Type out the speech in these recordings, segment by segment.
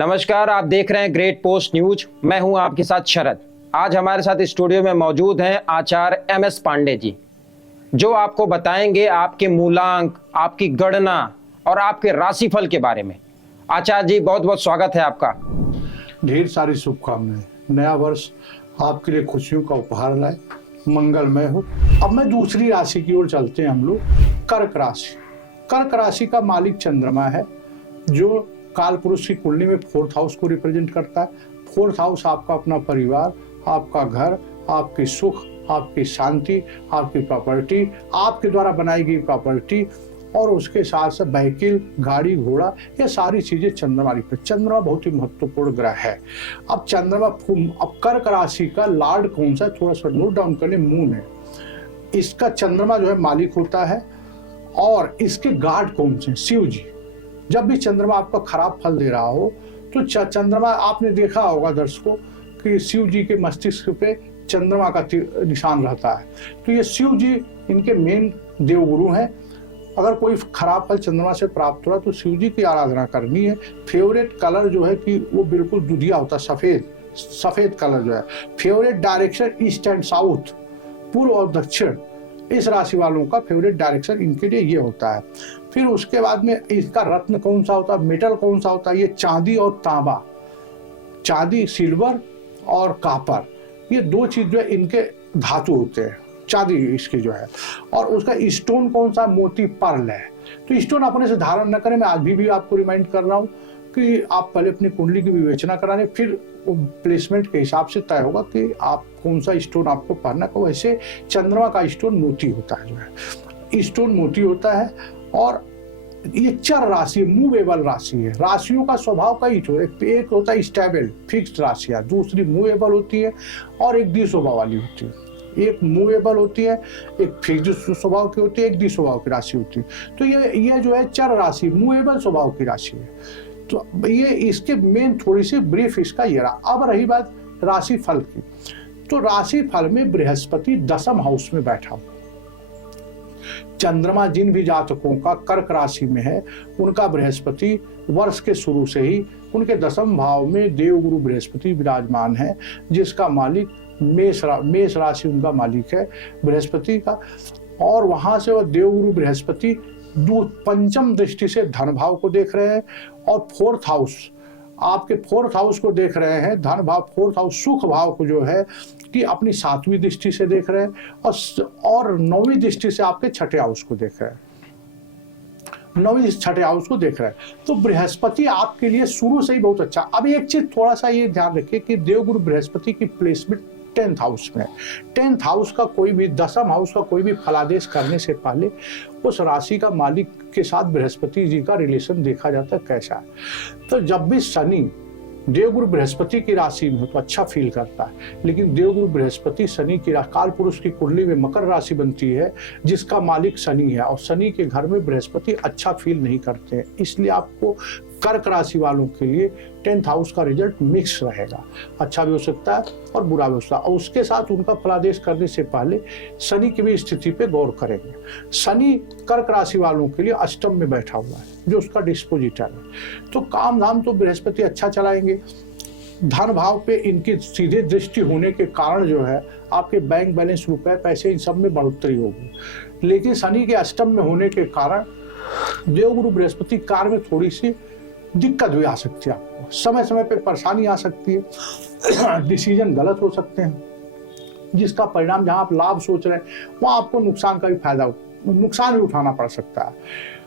नमस्कार, आप देख रहे हैं ग्रेट पोस्ट न्यूज। मैं हूं आपके साथ शरद। आज हमारे साथ स्टूडियो में मौजूद हैं आचार्य एम.एस. पांडे जी, जो आपको बताएंगे आपके मूलांक, आपकी गणना और आपके राशिफल के बारे में। आचार्य जी, बहुत बहुत स्वागत है आपका। ढेर सारी शुभकामनाएं। नया वर्ष आपके लिए खुशियों का उपहार लाए, मंगलमय हो। अब मैं दूसरी राशि की ओर चलते हैं हम लोग। कर्क राशि। कर्क राशि का मालिक चंद्रमा है, जो काल पुरुष की कुंडली में 4th हाउस को रिप्रेजेंट करता है। 4th हाउस आपका अपना परिवार, आपका घर, आपकी सुख, आपकी शांति, आपकी प्रॉपर्टी, आपके द्वारा बनाई गई प्रॉपर्टी और उसके साथ साथ व्हीकल, गाड़ी घोड़ा, ये सारी चीजें चंद्रमा पर। चंद्रमा बहुत ही महत्वपूर्ण ग्रह है। अब कर्क राशि का लॉर्ड कौन सा है, थोड़ा सा नोट डाउन कर ले। मून है इसका। चंद्रमा जो है मालिक होता है और इसके गार्ड कौन से? शिव जी। जब भी चंद्रमा आपका खराब फल दे रहा हो तो चंद्रमा, आपने देखा होगा दर्शकों कि शिव जी के मस्तिष्क पे चंद्रमा का निशान रहता है। तो ये शिव जी इनके मेन देवगुरु हैं। अगर कोई खराब फल चंद्रमा से प्राप्त हो रहा तो शिव जी की आराधना करनी है। फेवरेट कलर जो है कि वो बिल्कुल दुधिया होता है, सफेद कलर जो है। Favourite direction east and south, पूर्व और दक्षिण। इस राशि वालों का फेवरेट डायरेक्शन इनके लिए ये होता है। फिर उसके बाद में इसका रत्न कौन सा होता है, मेटल कौन सा होता है? ये चांदी और तांबा। चांदी, सिल्वर और कापर, ये दो चीज जो है इनके धातु होते हैं। चांदी इसकी जो है। और उसका स्टोन कौन सा? मोती, पर्ल है। तो स्टोन अपने से धारण न करें। मैं आज भी आपको रिमाइंड कर रहा हूँ कि आप पहले अपनी कुंडली की विवेचना कराने, फिर प्लेसमेंट के हिसाब से तय होगा कि आप कौन सा स्टोन आपको पहनना है। वैसे चंद्रमा का स्टोन मोती होता है, जो है स्टोन मोती होता है। और ये चर राशि, मूवेबल राशि है। राशियों का स्वभाव कई होता है। एक होता है स्टेबल, फिक्स्ड राशियां, दूसरी मूवेबल होती है और एक द्वि स्वभाव वाली होती है। एक मूवेबल होती है, एक फिक्स्ड स्वभाव की होती है, एक द्वि स्वभाव की राशि होती है। तो ये जो है चर राशि, मूवेबल स्वभाव की राशि है। तो ये इसके मेन थोड़ी सी ब्रीफ इसका ये रहा। अब रही बात राशि फल की, तो राशि फल में बृहस्पति 10th हाउस में बैठा हुआ। चंद्रमा जिन भी जातकों का कर्क राशि में है, उनका बृहस्पति वर्ष के शुरू से ही उनके 10th भाव में देवगुरु बृहस्पति विराजमान है, जिसका मालिक मेष राशि उनका मालिक है बृहस्पति का। और वहां से वह देवगुरु बृहस्पति पंचम दृष्टि से धन भाव को देख रहे हैं और 4th हाउस, आपके 4th हाउस को देख रहे हैं। धन भाव, 4th हाउस सुख भाव को जो है कि अपनी 7वीं दृष्टि से देख रहे हैं और 9वीं दृष्टि से आपके 6ठे हाउस को देख रहे हैं। 9वीं 6ठे हाउस को देख रहे हैं। तो बृहस्पति आपके लिए शुरू से ही बहुत अच्छा। अब एक चीज थोड़ा सा ये ध्यान रखिए कि देवगुरु बृहस्पति की प्लेसमेंट 10th हाउस में। 10th हाउस का कोई भी, 10th हाउस का कोई भी फलादेश करने से पहले उस राशि का मालिक के साथ बृहस्पति जी का रिलेशन देखा जाता है कैसा है। तो जब भी शनि देवगुरु बृहस्पति की राशि में हो तो अच्छा फील करता है। लेकिन देवगुरु बृहस्पति शनि की काल पुरुष की कुंडली में मकर राशि बनती है, जिसका मालिक शनि है, और शनि के घर में बृहस्पति अच्छा फील नहीं करते हैं। इसलिए आपको कर्क राशि वालों के लिए 10th हाउस का रिजल्ट मिक्स रहेगा। अच्छा भी हो सकता है और बुरा भी हो सकता है। और उसके साथ उनका फलादेश करने से पहले शनि की भी स्थिति पे गौर करेंगे। शनि कर्क राशि वालों के लिए अष्टम में बैठा हुआ है, जो उसका डिस्पोजिटर है। तो काम धाम तो बृहस्पति अच्छा चलाएंगे। धन भाव पे इनकी सीधे दृष्टि होने के कारण जो है आपके बैंक बैलेंस, रुपए, पैसे, इन सब में बढ़ोतरी होगी। लेकिन शनि के अष्टम में होने के कारण देवगुरु बृहस्पति कार्य में थोड़ी सी दिक्कत भी आ सकती है। आपको समय समय पे परेशानी आ सकती है। डिसीजन गलत हो सकते हैं, जिसका परिणाम जहां आप लाभ सोच रहे हैं वहां आपको नुकसान का भी नुकसान भी उठाना पड़ सकता है।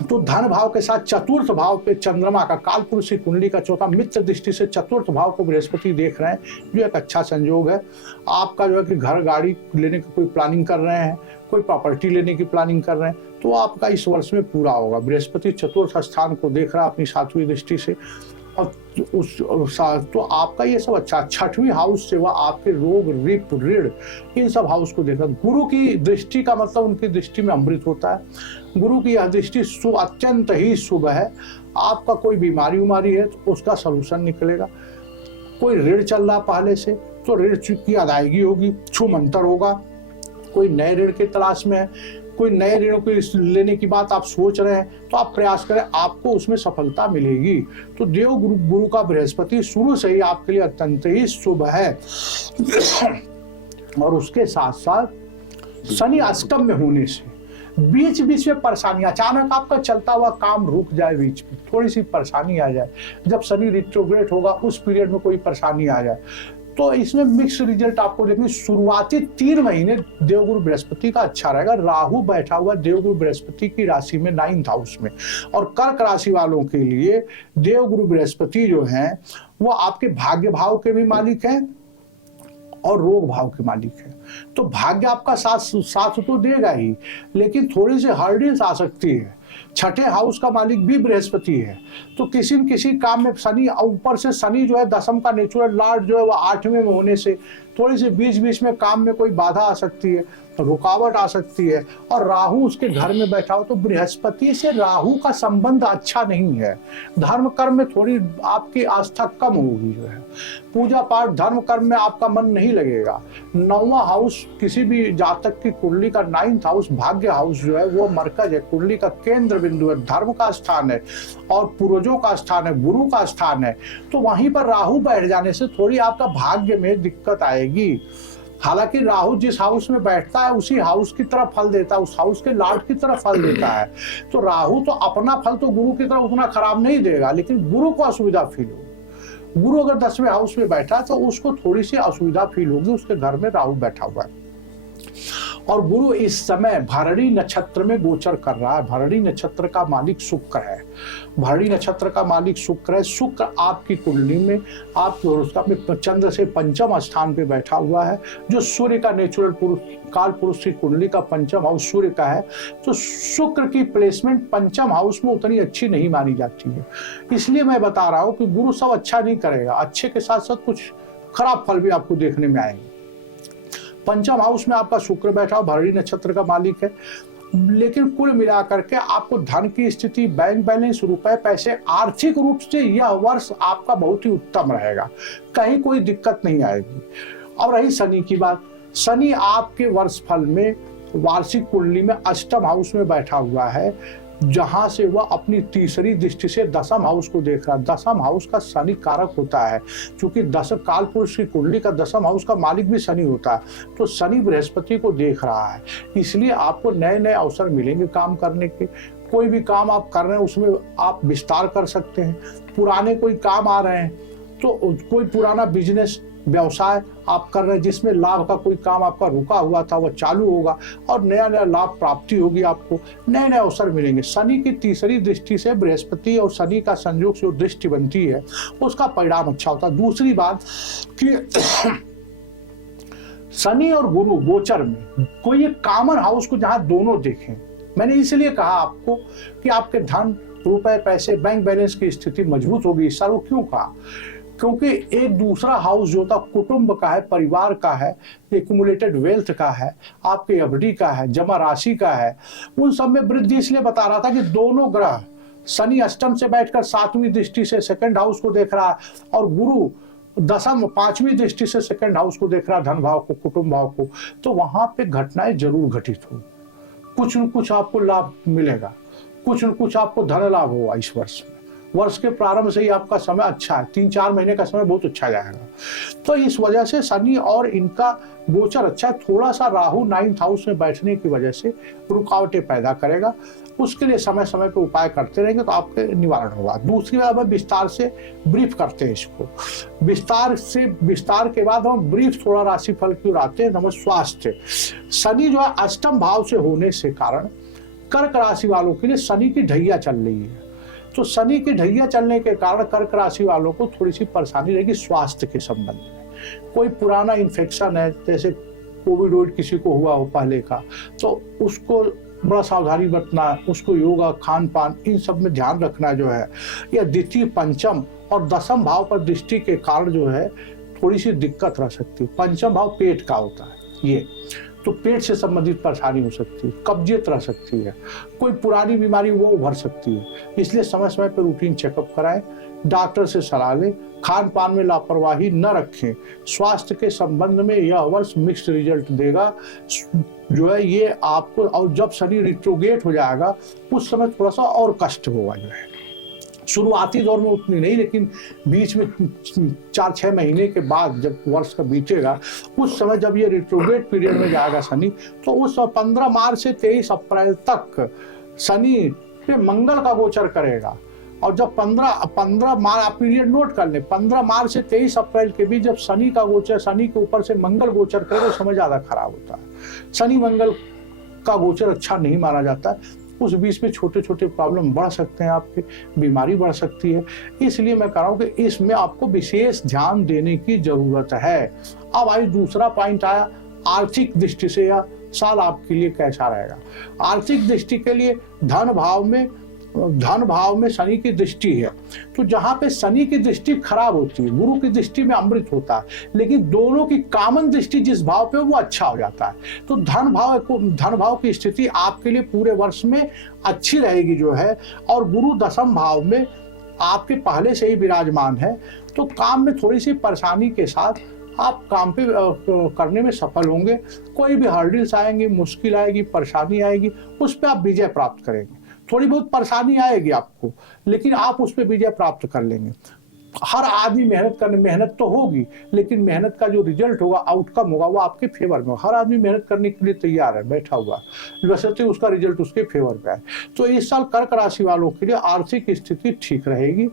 तो धन भाव के साथ 4th भाव पे चंद्रमा का, काल पुरुष की कुंडली का 4था मित्र दृष्टि से 4th भाव को बृहस्पति देख रहे हैं, जो एक अच्छा संयोग है। आपका जो है कि घर गाड़ी लेने की कोई प्लानिंग कर रहे हैं, कोई प्रॉपर्टी लेने की प्लानिंग कर रहे हैं, तो आपका इस वर्ष में पूरा होगा। बृहस्पति 4th स्थान को देख रहा है अपनी 7वीं दृष्टि से, और तो आपका ये सब अच्छा। 6वीं हाउस से वह आपके रोग, रिप, ऋण, इन सब हाउस को देखा। गुरु की दृष्टि का मतलब उनकी दृष्टि में अमृत होता है। गुरु की यह दृष्टि अत्यंत ही शुभ है। आपका कोई बीमारी उमारी है तो उसका सलूशन निकलेगा। कोई ऋण चल रहा पहले से तो ऋण की अदायगी होगी, छूमंतर होगा। कोई नए ऋण की तलाश में है, कोई नए ऋण को लेने की बात आप सोच रहे हैं तो आप प्रयास करें, आपको उसमें सफलता मिलेगी। तो देव गुरु का बृहस्पति शुरू से ही आपके लिए अत्यंत ही शुभ है। और उसके साथ साथ शनि अष्टम में होने से बीच बीच में परेशानी, अचानक आपका चलता हुआ काम रुक जाए, बीच में थोड़ी सी परेशानी आ जाए, जब शनि रिट्रोग्रेड होगा उस पीरियड में कोई परेशानी आ जाए, तो इसमें मिक्स रिजल्ट आपको देखिए। शुरुआती 3 महीने देवगुरु बृहस्पति का अच्छा रहेगा। राहु बैठा हुआ देवगुरु बृहस्पति की राशि में 9th हाउस में, और कर्क राशि वालों के लिए देवगुरु बृहस्पति जो है वो आपके भाग्य भाव के भी मालिक हैं और रोग भाव के मालिक है। तो भाग्य आपका साथ तो देगा ही, लेकिन थोड़ी सी हर्डिल्स आ सकती है। 6ठे हाउस का मालिक भी बृहस्पति है, तो किसी न किसी काम में शनि, ऊपर से शनि जो है दशम का नेचुरल लॉर्ड जो है वो 8वें में होने से थोड़ी सी बीच बीच में काम में कोई बाधा आ सकती है, रुकावट आ सकती है। और राहु उसके घर में बैठा हो तो बृहस्पति से राहु का संबंध अच्छा नहीं है। धर्म कर्म में थोड़ी आपकी आस्था कम होगी, जो है पूजा पाठ धर्म कर्म में आपका मन नहीं लगेगा। 9वां हाउस किसी भी जातक की कुंडली का 9th हाउस भाग्य हाउस जो है वो मरकज है, कुंडली का केंद्र बिंदु है, धर्म का स्थान है और पूर्वजों का स्थान है, गुरु का स्थान है। तो वहीं पर राहु बैठ जाने से थोड़ी आपका भाग्य में दिक्कत आएगी। हालांकि राहु जिस हाउस में बैठता है उसी हाउस की तरफ फल देता है, उस हाउस के लॉर्ड की तरफ फल देता है। तो राहु तो अपना फल तो गुरु की तरफ उतना खराब नहीं देगा, लेकिन गुरु को असुविधा फील होगी। गुरु अगर 10वें हाउस में बैठा है तो उसको थोड़ी सी असुविधा फील होगी, उसके घर में राहु बैठा हुआ है। और गुरु इस समय भरणी नक्षत्र में गोचर कर रहा है। भरणी नक्षत्र का मालिक शुक्र है। भरणी नक्षत्र का मालिक शुक्र है। शुक्र आपकी कुंडली में आपके हॉरोस्कोप में चंद्र से 5म स्थान पे बैठा हुआ है, जो सूर्य का नेचुरल पुरुष, काल पुरुष की कुंडली का 5म हाउस सूर्य का है। तो शुक्र की प्लेसमेंट 5म हाउस में उतनी अच्छी नहीं मानी जाती है। इसलिए मैं बता रहा हूँ कि गुरु सब अच्छा नहीं करेगा, अच्छे के साथ साथ कुछ खराब फल भी आपको देखने में आएंगे। 5म हाउस में आपका शुक्र बैठा हो, भरणी नक्षत्र का मालिक है। लेकिन कुल मिलाकर के आपको धन की स्थिति, बैंक बैलेंस, रुपए पैसे, आर्थिक रूप से यह वर्ष आपका बहुत ही उत्तम रहेगा, कहीं कोई दिक्कत नहीं आएगी। और रही शनि की बात, शनि आपके वर्ष फल में वार्षिक कुंडली में 8म हाउस में बैठा हुआ है, जहां से वह अपनी तीसरी दृष्टि से 10म हाउस को देख रहा है। 10म हाउस का शनि कारक होता है, क्योंकि 10 काल पुरुष की कुंडली का 10म हाउस का मालिक भी शनि होता है। तो शनि बृहस्पति को देख रहा है, इसलिए आपको नए नए अवसर मिलेंगे काम करने के। कोई भी काम आप कर रहे हैं उसमें आप विस्तार कर सकते हैं। पुराने कोई काम आ रहे हैं तो कोई पुराना बिजनेस व्यवसाय आप कर रहे हैं जिसमें लाभ का कोई काम आपका रुका हुआ था वह चालू होगा और नया नया लाभ प्राप्ति होगी, आपको नए नए अवसर मिलेंगे। शनि की तीसरी दृष्टि से बृहस्पति और शनि का संयोग से जो दृष्टि बनती है उसका परिणाम अच्छा होता है। दूसरी बात कि शनि और गुरु गोचर में कोई एक कॉमन हाउस को जहां दोनों देखें, मैंने इसलिए कहा आपको कि आपके धन, रुपए, पैसे, बैंक बैलेंस की स्थिति मजबूत होगी इस साल। वो क्यों कहा? क्योंकि एक दूसरा हाउस जो था कुटुंब का है, परिवार का है, एक्यूमुलेटेड वेल्थ का है, आपके एफडी का है, जमा राशि का है, उन सब में वृद्धि इसलिए बता रहा था कि दोनों ग्रह, शनि अष्टम से बैठकर 7वीं दृष्टि से 2nd हाउस को देख रहा है और गुरु 5वीं दृष्टि से 2nd हाउस को देख रहा है, धन भाव को, कुटुंब भाव को। तो वहां पे घटनाएं जरूर घटित हो, कुछ न कुछ आपको लाभ मिलेगा, कुछ न कुछ आपको धन लाभ होगा इस वर्ष में। वर्ष के प्रारंभ से ही आपका समय अच्छा है, 3-4 महीने का समय बहुत अच्छा जाएगा। तो इस वजह से शनि और इनका गोचर अच्छा है। थोड़ा सा राहु 9th हाउस में बैठने की वजह से रुकावटें पैदा करेगा, उसके लिए समय समय पर उपाय करते रहेंगे तो आपके निवारण होगा। दूसरी बात, हम विस्तार से ब्रीफ करते हैं इसको। विस्तार के बाद हम ब्रीफ थोड़ा राशिफल की ओर आते हैं। हमें स्वास्थ्य, शनि जो है 8म भाव से होने से कारण कर्क राशि वालों के लिए शनि की ढैया चल रही है। तो शनि की ढैया चलने के कारण कर्क राशि वालों को थोड़ी सी परेशानी रहेगी स्वास्थ्य के संबंध में। कोई पुराना इन्फेक्शन है, जैसे कोविड किसी को हुआ हो पहले का, तो उसको बड़ा सावधानी बरतना, उसको योगा, खान पान, इन सब में ध्यान रखना जो है। या द्वितीय, 5म और 10म भाव पर दृष्टि के कारण जो है थोड़ी सी दिक्कत रह सकती है। 5म भाव पेट का होता है, ये तो पेट से संबंधित परेशानी हो सकती है, कब्जियत रह सकती है, कोई पुरानी बीमारी वो उभर सकती है। इसलिए समय समय पर रूटीन चेकअप कराएं, डॉक्टर से सलाह लें, खान पान में लापरवाही न रखें। स्वास्थ्य के संबंध में यह वर्ष मिक्स्ड रिजल्ट देगा जो है ये आपको, और जब शनि रिट्रोगेट हो जाएगा उस समय थोड़ा सा और कष्ट होगा जो है। शुरुआती दौर में उतनी नहीं, लेकिन बीच में 4-6 महीने के बाद जब वर्ष का बीतेगा उस समय जब ये रिट्रोगेट पीरियड में जाएगा शनि, तो उस 15 मार्च से 23 अप्रैल तक शनि पे मंगल का गोचर करेगा। और जब 15 मार्च, आप पीरियड नोट कर लें, 15 मार्च से 23 अप्रैल के बीच जब शनि का गोचर, शनि के ऊपर से मंगल गोचर करे तो समय ज्यादा खराब होता है। शनि मंगल का गोचर अच्छा नहीं माना जाता है। उस बीच में छोटे छोटे प्रॉब्लम बढ़ सकते हैं, आपके बीमारी बढ़ सकती है। इसलिए मैं कह रहा हूँ कि इसमें आपको विशेष ध्यान देने की जरूरत है। अब आई दूसरा पॉइंट आया, आर्थिक दृष्टि से यह साल आपके लिए कैसा रहेगा। आर्थिक दृष्टि के लिए धन भाव में शनि की दृष्टि है, तो जहां पे शनि की दृष्टि खराब होती है, गुरु की दृष्टि में अमृत होता है, लेकिन दोनों की कॉमन दृष्टि जिस भाव पे वो अच्छा हो जाता है। तो धन भाव की स्थिति आपके लिए पूरे वर्ष में अच्छी रहेगी जो है। और गुरु दशम भाव में आपके पहले से ही विराजमान है, तो काम में थोड़ी सी परेशानी के साथ आप काम पे करने में सफल होंगे। कोई भी हर्डल्स आएंगे, मुश्किल आएगी, परेशानी आएगी, उस पर आप विजय प्राप्त करेंगे। थोड़ी बहुत परेशानी आएगी आपको, लेकिन आप उस पर विजय प्राप्त कर लेंगे। हर आदमी मेहनत तो होगी, लेकिन मेहनत का जो रिजल्ट होगा, आउटकम होगा, वो आपके फेवर में। हर आदमी मेहनत करने के लिए तैयार है, बैठा हुआ, वैसे उसका रिजल्ट उसके फेवर में है। तो इस साल कर्क राशि वालों के लिए आर्थिक स्थिति ठीक रहेगी।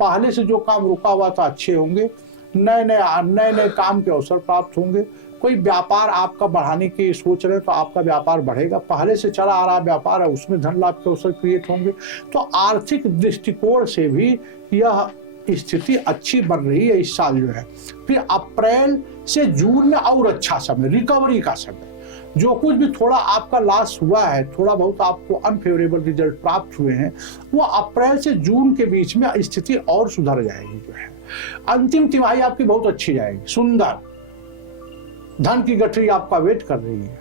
पहले से जो काम रुका हुआ था अच्छे होंगे, नए नए काम के अवसर प्राप्त होंगे। कोई व्यापार आपका बढ़ाने की सोच रहे हैं तो आपका व्यापार बढ़ेगा। पहले से चला आ रहा व्यापार है, उसमें धन लाभ के अवसर क्रिएट होंगे। तो आर्थिक दृष्टिकोण से भी यह स्थिति अच्छी बन रही है इस साल जो है। फिर अप्रैल से जून में और अच्छा समय, रिकवरी का समय। जो कुछ भी थोड़ा आपका लॉस हुआ है, थोड़ा बहुत आपको अनफेवरेबल रिजल्ट प्राप्त हुए हैं, वो अप्रैल से जून के बीच में स्थिति और सुधर जाएगी जो है। अंतिम तिमाही आपकी बहुत अच्छी जाएगी, सुंदर। धन की गठरी आपका वेट कर रही है,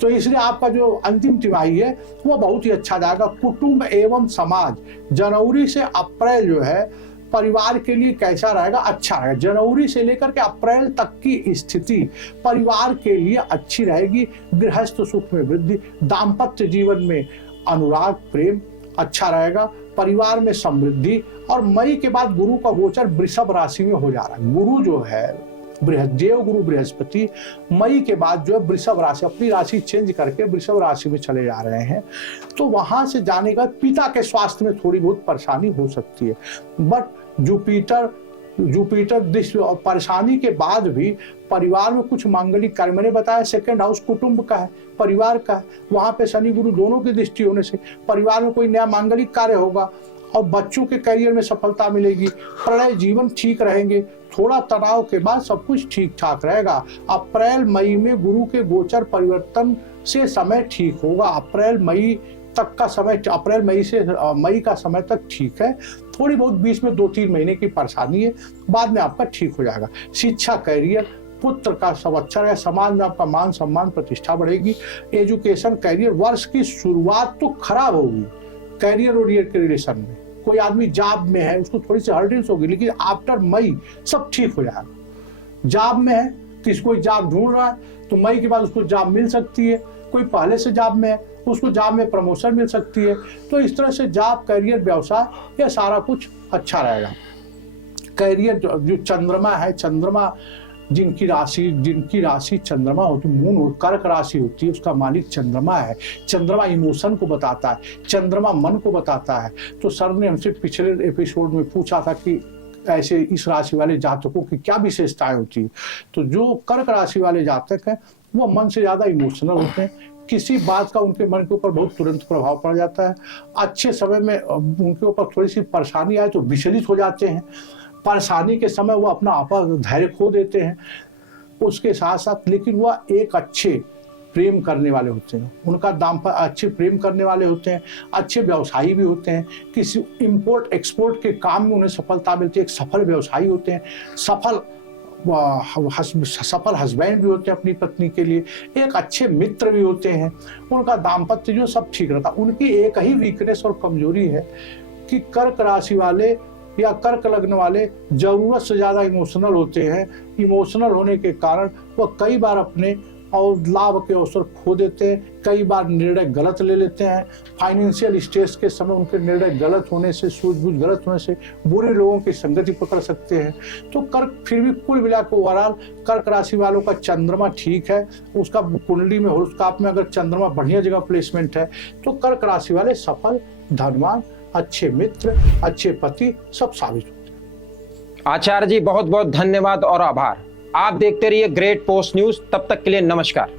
तो इसलिए आपका जो अंतिम तिमाही है वो बहुत ही अच्छा जाएगा। कुटुंब एवं समाज, जनवरी से अप्रैल जो है परिवार के लिए कैसा रहेगा, अच्छा रहेगा। जनवरी से लेकर के अप्रैल तक की स्थिति परिवार के लिए अच्छी रहेगी। गृहस्थ सुख में वृद्धि, दाम्पत्य जीवन में अनुराग प्रेम अच्छा रहेगा, परिवार में समृद्धि। और मई के बाद गुरु का गोचर वृषभ राशि में हो जा रहा है। गुरु जो है देव गुरु बृहस्पति मई के बाद जो है वृषभ राशि, अपनी राशि चेंज करके वृषभ राशि में चले जा रहे हैं। तो वहां से जाने का पिता के स्वास्थ्य में थोड़ी बहुत परेशानी हो सकती है, बट जुपिटर दृष्टि और परेशानी के बाद भी परिवार में कुछ मांगलिक कार्य, मैंने बताया सेकंड हाउस कुटुंब का है, परिवार का है, वहां पे शनि गुरु दोनों की दृष्टि होने से परिवार में कोई नया मांगलिक कार्य होगा और बच्चों के करियर में सफलता मिलेगी। प्रणय जीवन ठीक रहेंगे, थोड़ा तनाव के बाद सब कुछ ठीक ठाक रहेगा। अप्रैल मई में गुरु के गोचर परिवर्तन से समय ठीक होगा। अप्रैल मई तक का समय, अप्रैल मई से मई का समय तक ठीक है। थोड़ी बहुत बीच में 2-3 महीने की परेशानी है, बाद में आपका ठीक हो जाएगा। शिक्षा, कैरियर, पुत्र का सब अच्छा रहेगा। समाज में आपका मान सम्मान प्रतिष्ठा बढ़ेगी। एजुकेशन, कैरियर, वर्ष की शुरुआत तो खराब होगी कैरियर और के रिलेशन में। कोई आदमी जॉब में है, उसको थोड़ी सी हर्डल्स होगी, लेकिन आफ्टर मई सब ठीक हो जाएगा। जॉब में है, किसको जॉब ढूंढ रहा है, तो मई के बाद उसको जॉब मिल सकती है। कोई पहले से जॉब में है, उसको जॉब में प्रमोशन मिल सकती है। तो इस तरह से जॉब, कैरियर, व्यवसाय, यह सारा कुछ अच्छा रहेगा। कैरियर जो चंद्रमा है, चंद्रमा जिनकी राशि चंद्रमा होती, मून और कर्क राशि होती है, उसका मालिक चंद्रमा है। चंद्रमा इमोशन को बताता है, चंद्रमा मन को बताता है। तो सर ने हमसे पिछले एपिसोड में पूछा था कि ऐसे इस राशि वाले जातकों की क्या विशेषताएं होती है। तो जो कर्क राशि वाले जातक हैं वो मन से ज्यादा इमोशनल होते हैं। किसी बात का उनके मन के ऊपर बहुत तुरंत प्रभाव पड़ जाता है। अच्छे समय में उनके ऊपर थोड़ी सी परेशानी आए तो विचलित हो जाते हैं। परेशानी के समय वो अपना आपा धैर्य खो देते हैं। उसके साथ साथ लेकिन वह एक अच्छे प्रेम करने वाले होते हैं, उनका दाम्पत्य अच्छे प्रेम करने वाले होते हैं, अच्छे व्यवसायी भी होते हैं। किसी इंपोर्ट एक्सपोर्ट के काम में उन्हें सफलता मिलती है, एक सफल व्यवसायी होते हैं, सफल हस्बैंड भी होते हैं अपनी पत्नी के लिए, एक अच्छे मित्र भी होते हैं। उनका दाम्पत्य जो सब ठीक रहता है। उनकी एक ही वीकनेस और कमजोरी है कि कर्क राशि वाले या कर्क लग्न वाले जरूरत से ज्यादा इमोशनल होते हैं। इमोशनल होने के कारण वह कई बार अपने और लाभ के अवसर खो देते हैं, कई बार निर्णय गलत ले लेते हैं। फाइनेंशियल स्ट्रेस के समय उनके निर्णय गलत होने से, सूझबूझ गलत होने से बुरे लोगों की संगति पकड़ सकते हैं। तो कर्क फिर भी कुल मिलाकर ओवरऑल कर्क राशि वालों का चंद्रमा ठीक है, उसका कुंडली में हॉरोस्कोप में अगर चंद्रमा बढ़िया जगह प्लेसमेंट है तो कर्क राशि वाले सफल, धनवान, अच्छे मित्र, अच्छे पति सब साबित होते हैं। आचार्य जी बहुत बहुत धन्यवाद और आभार। आप देखते रहिए ग्रेट पोस्ट न्यूज। तब तक के लिए नमस्कार।